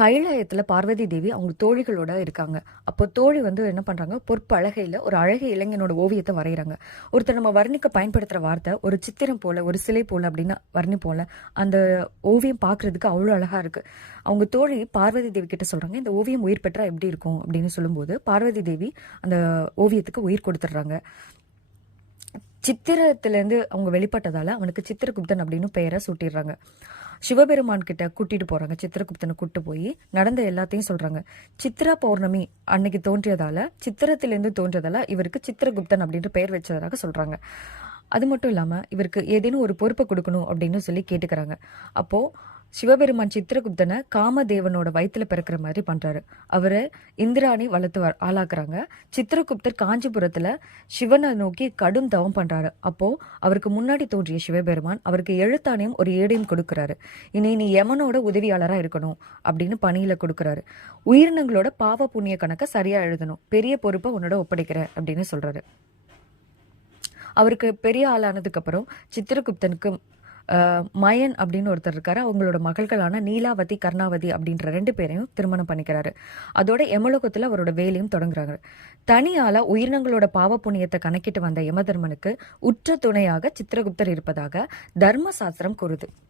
கைலாயத்தில் பார்வதி தேவி அவங்க தோழிகளோட இருக்காங்க. அப்போ தோழி வந்து என்ன பண்ணுறாங்க பொற்பழகையில் ஒரு அழகிய இளைஞனோட ஓவியத்தை வரைகிறாங்க ஒருத்தர் நம்ம வர்ணிக்க பயன்படுத்துகிற வார்த்தை ஒரு சித்திரம் போல் ஒரு சிலை போல் அப்படின்னு போல் அந்த ஓவியம் பார்க்குறதுக்கு அவ்வளோ அழகாக இருக்குது அவங்க தோழி பார்வதி தேவி கிட்ட சொல்கிறாங்க இந்த ஓவியம் உயிர் பெற்றால் எப்படி இருக்கும்? அப்படின்னு சொல்லும்போது பார்வதி தேவி அந்த ஓவியத்துக்கு உயிர் கொடுத்துட்றாங்க. சித்திரத்துலேருந்து அவங்க வெளிப்பட்டதால் அவனுக்கு சித்திரகுப்தன் அப்படின்னு பெயரை சூட்டிடுறாங்க. சிவபெருமான் கிட்ட கூட்டிட்டு போறாங்க. சித்திரகுப்தனை கூட்டு போய் நடந்த எல்லாத்தையும் சொல்றாங்க. சித்ரா பௌர்ணமி அன்னைக்கு தோன்றியதால சித்திரத்திலிருந்து தோன்றதால இவருக்கு சித்திரகுப்தன் அப்படின்ற பெயர் வச்சதாக சொல்றாங்க. அது மட்டும் இல்லாம இவருக்கு ஏதேனும் ஒரு பொறுப்பை கொடுக்கணும் அப்படின்னு சொல்லி கேட்டுக்கிறாங்க. அப்போ சிவபெருமான் சித்திரகுப்தனை காமதேவனோட வயிற்றுல பிறக்கிற மாதிரி பண்றாரு. அவரை இந்திராணி வளர்த்து வ- ஆளாக்குறாங்க. சித்திரகுப்தர் காஞ்சிபுரத்துல சிவனை நோக்கி கடும் தவம் பண்றாரு. அப்போ அவருக்கு முன்னாடி தோன்றிய சிவபெருமான் அவருக்கு எழுத்தாணையும் ஒரு ஏடையும் கொடுக்கறாரு. இனி நீ யமனோட உதவியாளரா இருக்கணும் அப்படின்னு பணியில கொடுக்கறாரு. உயிரினங்களோட பாவ புண்ணிய கணக்கை சரியா எழுதணும். பெரிய பொறுப்பை உன்னோட ஒப்படைக்கிற அப்படின்னு சொல்றாரு. அவருக்கு பெரிய ஆளானதுக்கு அப்புறம் சித்திரகுப்தனுக்கு மயன் அப்படின்னு ஒருத்தர் இருக்காரு. அவங்களோட மகள்களான நீலாவதி கர்ணாவதி அப்படின்ற ரெண்டு பேரையும் திருமணம் பண்ணிக்கிறாரு. அதோட எமலோகத்தில் அவரோட வேலையும் தொடங்குறாங்க. தனியால உயிரினங்களோட பாவ புண்ணியத்தை கணக்கிட்டு வந்த யமதர்மனுக்கு உற்ற துணையாக சித்திரகுப்தர் இருப்பதாக தர்ம சாஸ்திரம் கூறுது.